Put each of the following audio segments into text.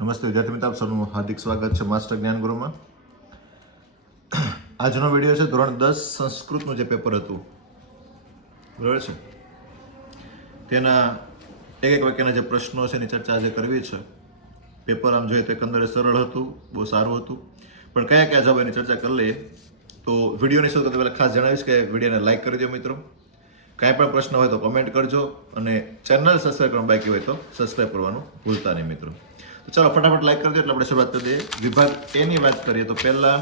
નમસ્તે વિદ્યાર્થી મિત્રો, આપ સૌનું હાર્દિક સ્વાગત છે માસ્ટર જ્ઞાન ગુરુમાં. આજનો વિડીયો છે ધોરણ 10 સંસ્કૃતનું જે પેપર હતું, બરાબર છે, તેના એક વાક્યના જે પ્રશ્નો છે એની ચર્ચા આજે કરવી છે. પેપર આમ જોઈએ તો એકંદરે સરળ હતું, બહુ સારું હતું, પણ કયા કયા જવાબ એની ચર્ચા કરી લઈએ. તો વિડીયોની શરૂઆત પહેલાં ખાસ જણાવીશ કે વિડીયોને લાઇક કરી દો મિત્રો. કાંઈ પણ પ્રશ્ન હોય તો કમેન્ટ કરજો અને ચેનલ સબસ્ક્રાઈબ કરવાનું બાકી હોય તો સબસ્ક્રાઈબ કરવાનું ભૂલતા નહીં મિત્રો. તો ચાલો ફટાફટ લાઈક કરી દો એટલે આપણે શરૂઆત કરી દઈએ. વિભાગ એ ની વાત કરીએ તો પહેલા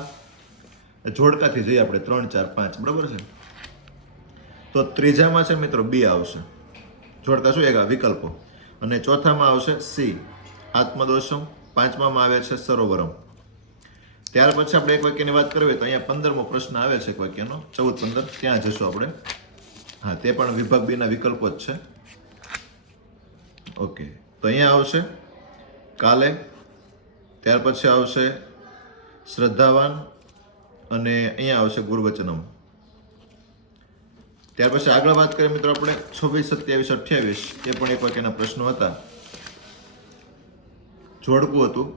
જોડકાથી જઈએ આપણે 3, 4, 5, બરાબર છે. તો ત્રીજામાં છે મિત્રો બી આવશે, જોડકા શું એક વિકલ્પો, અને ચોથામાં આવશે સી આત્મદોષમ, પાંચમામાં આવે છે સરોવરમ. ત્યાર પછી આપણે એક વાક્યની વાત કરવી તો અહીંયા 15મો પ્રશ્ન આવે છે એક વાક્યનો, 14, 15 ત્યાં જશું આપણે. હા, તે પણ વિભાગ બી ના વિકલ્પો જ છે. ઓકે, તો અહીંયા આવશે કાલે, ત્યાર પછી આવશે શ્રદ્ધાવાન, અને અહીંયા આવશે ગુરુવચનમ. ત્યાર પછી આગળ વાત કરીએ મિત્રો આપણે 26, 27, 28, એ પણ એક વાક્યના પ્રશ્નો હતા, જોડકું હતું.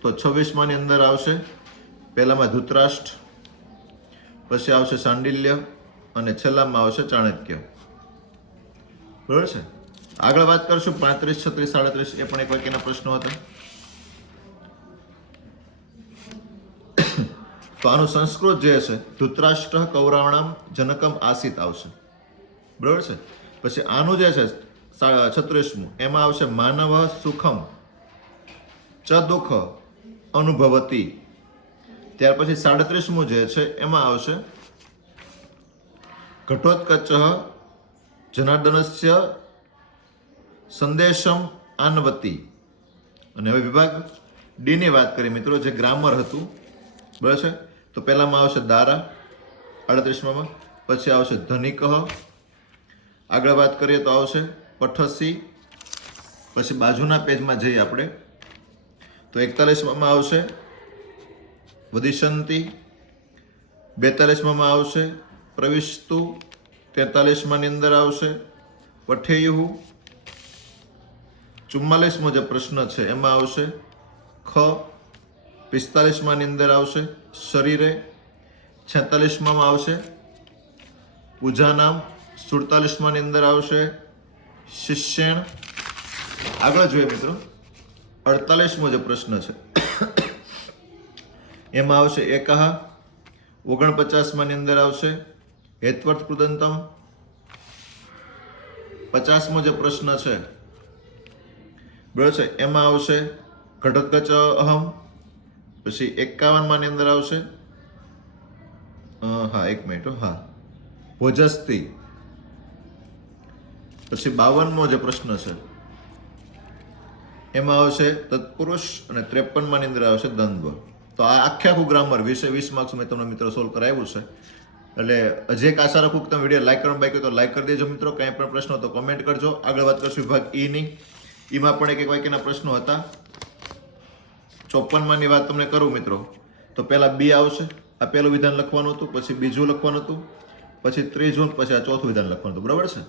તો 26માં ની અંદર આવશે પહેલામાં ધૃતરાષ્ટ્ર, પછી આવશે શાંડિલ્ય, અને છેલ્લામાં આવશે ચાણક્ય, બરાબર છે. આગળ વાત કરશું 35, 36, 37, એ પણ એક વાક્યના પ્રશ્નો હતા. તો આનું સંસ્કૃત જે છે ધૃતરાષ્ટ્ર કૌરવાણામ જનકમ આસિત આવશે, બરાબર છે. પછી આનું જે છે 36મું, એમાં આવશે માનવ સુખમ ચ દુઃખ અનુભવતી. ત્યાર પછી 37મું જે છે એમાં આવશે ઘટોત્કચ જનાર્દનસ્ય સંદેશમ આનવતી. અને હવે વિભાગ ડી ની વાત કરીએ મિત્રો, જે ગ્રામર હતું, બરાબર છે. તો પહેલામાં આવશે દારા 38માં, પછી આવશે ધનિક, આગળ વાત કરીએ તો આવશે પઠસી. પછી બાજુના પેજમાં જઈએ આપણે તો 41માં આવશે વદિશંતી, 42માં આવશે પ્રવિષ્તુ, 43માં ની અંદર આવશે પઠેયુ, 44મો જે પ્રશ્ન છે એમાં આવશે ખ, 45માં ની અંદર આવશે શરીરે, 46માં આવશે પૂજાનામ, 47માં ની અંદર આવશે શિષ્યણ. આગળ જોઈએ મિત્રો 48મો જે પ્રશ્ન છે એમાં આવશે એકહ, 49માં ની અંદર આવશે હેત્વર્થ કૃદંતમ, 50મો જે પ્રશ્ન છે, બરાબર છે, એમાં આવશે ઘટોત્કચ અહમ. પછી 51માં ની અંદર આવશે ભોજસ્તી. પછી 52મો જે પ્રશ્ન છે એમાં આવશે તત્પુરુષ, અને 53માં ની અંદર આવશે દ્વંદ્વ. તો આ આખું ગ્રામર 20 માર્ક્સ મેં તમને મિત્રો સોલ્વ કરાવ્યું છે. એટલે હજી એક આશા રાખું કે તમે વિડીયો લાઈક કરવાનું બાકી તો લાઈક કરી દેજો મિત્રો. કંઈ પણ પ્રશ્નો તો કોમેન્ટ કરજો. આગળ વાત કરશું વિભાગ ઈ ની. ઈમાં પણ એક વાક્યના પ્રશ્નો હતા. 54માં ની વાત તમને કરું મિત્રો તો પહેલા બી આવશે, આ પહેલું વિધાન લખવાનું હતું, પછી બીજું લખવાનું હતું, પછી ત્રીજું, પછી આ ચોથું વિધાન લખવાનું હતું, બરાબર છે.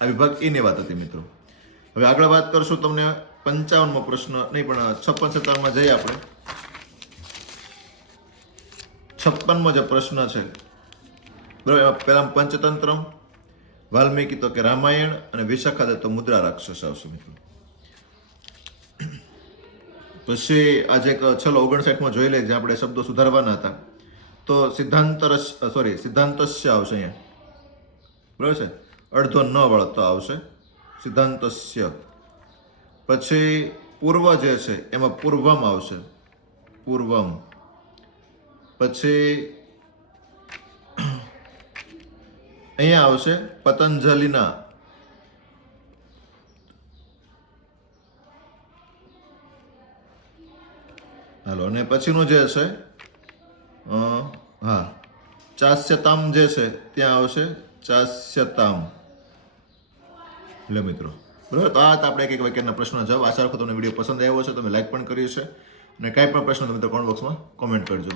આ વિભાગ ઈ ની વાત હતી મિત્રો. હવે આગળ વાત કરશું તમને 55મો પ્રશ્ન નહીં પણ 56, 57માં જઈએ આપણે. 56મો જે પ્રશ્ન છે, બરાબર, એમાં પહેલા પંચતંત્રમ, વાલ્મીકી તો કે રામાયણ, અને વિશાખાદત્ત તો મુદ્રા રાક્ષસ આવશે મિત્રો. પછી આજે છેલ્લો 59માં જોઈ લઈએ, જ્યાં આપણે શબ્દો સુધારવાના હતા. તો સિદ્ધાંતસ્ય આવશે અહીંયા, બરાબર છે, અડધો ન વળતો આવશે સિદ્ધાંતસ્ય. પછી પૂર્વ જે છે એમાં પૂર્વમ આવશે, પૂર્વમ. પછી અહીંયા આવશે પતંજલિના, હાલો. અને પછીનું જે છે ચાસ્યતામ જે છે ત્યાં આવશે ચાસ્યતામ. લે મિત્રો, બરાબર. તો આ હતા આપણે એક વાક્યના પ્રશ્નનો જવાબ. આશા રાખો તમને વિડીયો પસંદ આવ્યો છે, તમે લાઈક પણ કર્યું છે, અને કાંઈ પણ પ્રશ્ન તમે તો કોમેન્ટ બોક્સમાં કોમેન્ટ કરજો.